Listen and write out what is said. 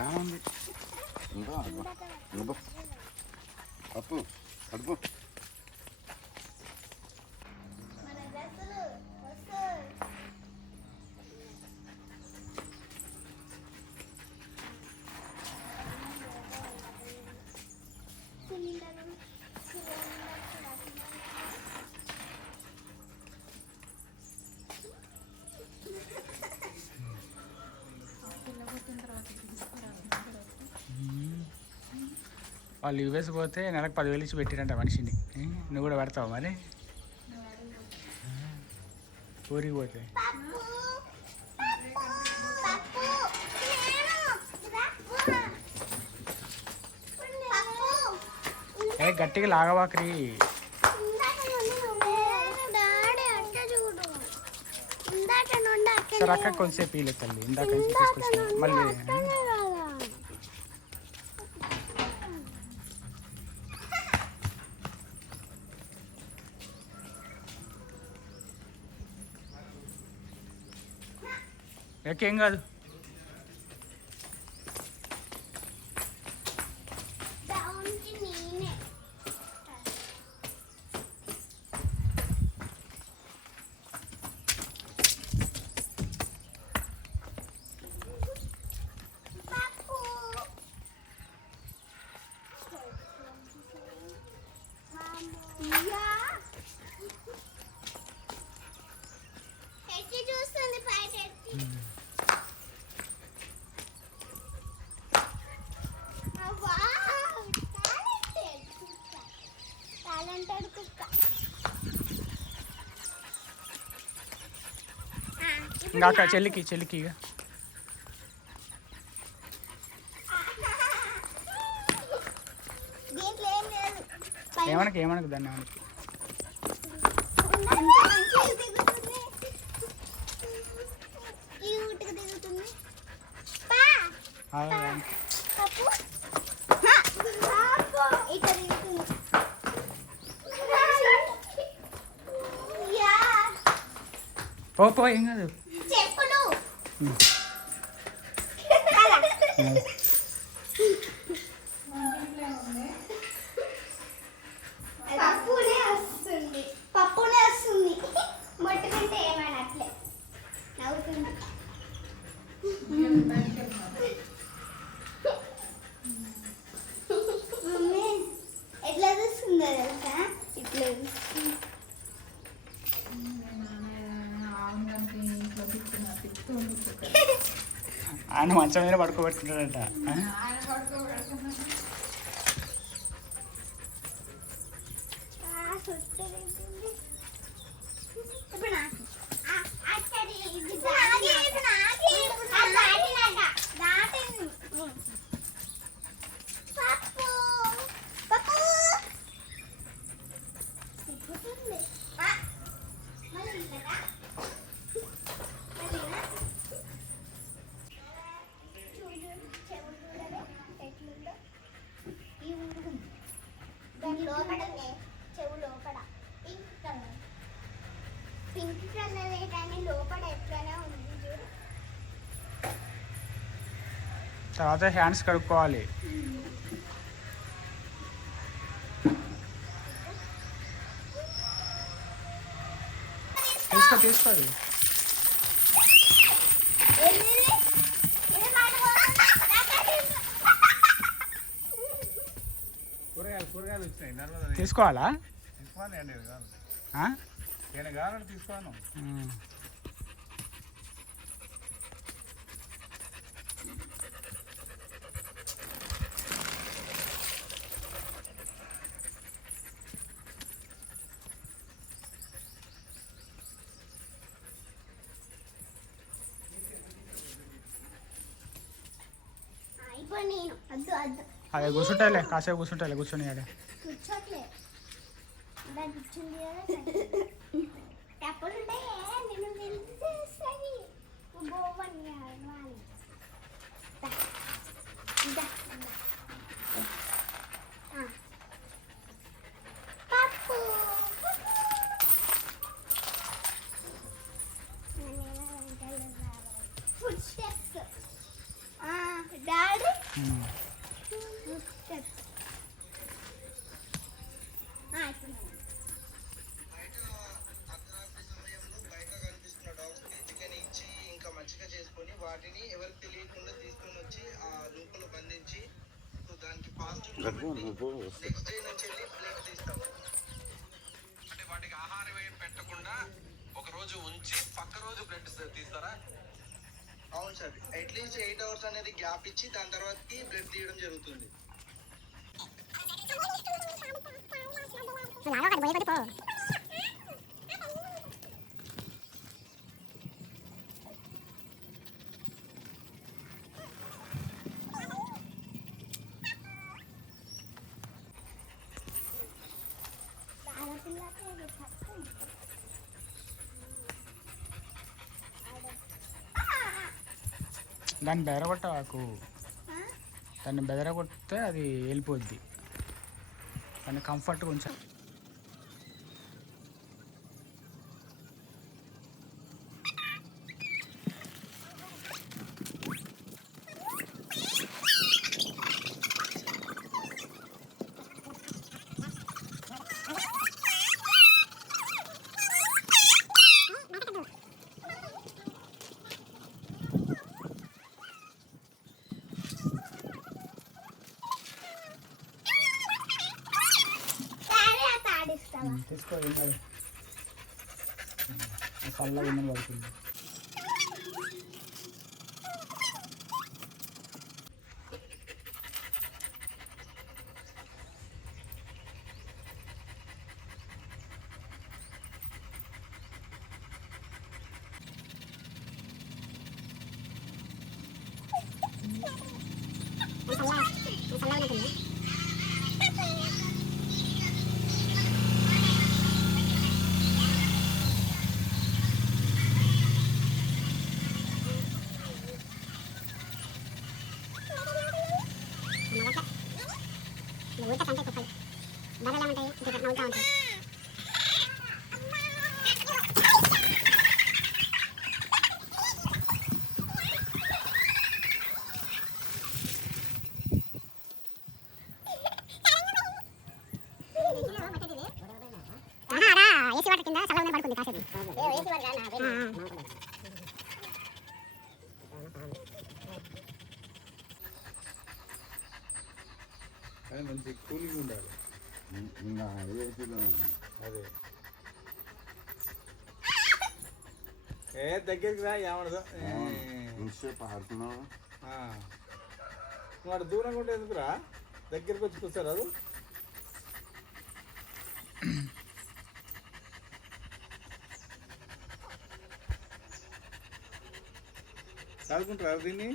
ఏమంది పప్పు కడుపు వాళ్ళు యూఎస్ పోతే నెలకు 10,000 ఇచ్చి పెట్టిరంట మనిషిని. నువ్వు కూడా పెడతావు మరి ఊరికి పోతే? ఏ గట్టిగా లాగవాకరి. సరే అక్క కొంచెంసేపు వీళ్ళు తల్లి ఇందాక నుంచి తీసుకొచ్చిన మళ్ళీ ఏం కాదు. ఇంకా చెల్లికి ఇక ఏమనకు దాన్ని ఏమనకు. పో ఏం కాదు. పప్పునే వస్తుంది మొట్టకంటే ఏమైనా అట్లే నవ్వుతుంది. మమ్మీ ఎట్లా చూస్తుందో తెలుసా? ఇట్లా ఆయన మంచం మీద పడుకోబెట్టుకుంటాడంట. చెవు లోపల పింక్ కలర్ కానీ లోపల ఎట్లనే ఉంది చూడు. తర్వాత హ్యాండ్స్ కడుక్కోవాలి. తీసుకో తీసుకోవాలా? తీసుకోను. అదే కూర్చుంటాలే, కాసేపు కూర్చుంటాలే. కూర్చొని అదే కూర్చోట్లే ఫుడ్ స్టెప్స్ డాడీ వాటిని ఎవరికి తెలియకుండా తీసుకొని వచ్చి ఆ రూపంలో బంధించి దానికి పాజిటివ్ నెక్స్ట్ డే నుంచి వెళ్ళి బ్లడ్ తీస్తాం. అంటే వాటికి ఆహారం ఏం పెట్టకుండా ఒక రోజు ఉంచి పక్క రోజు బ్లడ్ తీస్తారా? అవును సార్, అట్లీస్ట్ 8 hours అనేది గ్యాప్ ఇచ్చి దాని తర్వాతకి బ్లడ్ తీయడం జరుగుతుంది. దాన్ని బెదరగొట్టకు, దాన్ని బెదరగొడితే అది వెళ్ళిపోద్ది. దాన్ని కంఫర్ట్గా ఉంచాలి. తీసుకో, ఏం కాదు, చల్లగా ఉందని పడుతుంది. ఏసీ వాటర్ కింద చల్లగా ఉందని పడుకుంది కాసేపు. మంచి కూలింగ్ ఉండాలి. అదే దగ్గరికి రా, ఏమడదు ఆడుతున్నావు. వాడు దూరంగా ఉంటే ఎందుకురా, దగ్గరికి వచ్చి కూర్చోరు. అది ఆడుకుంటారా దీన్ని?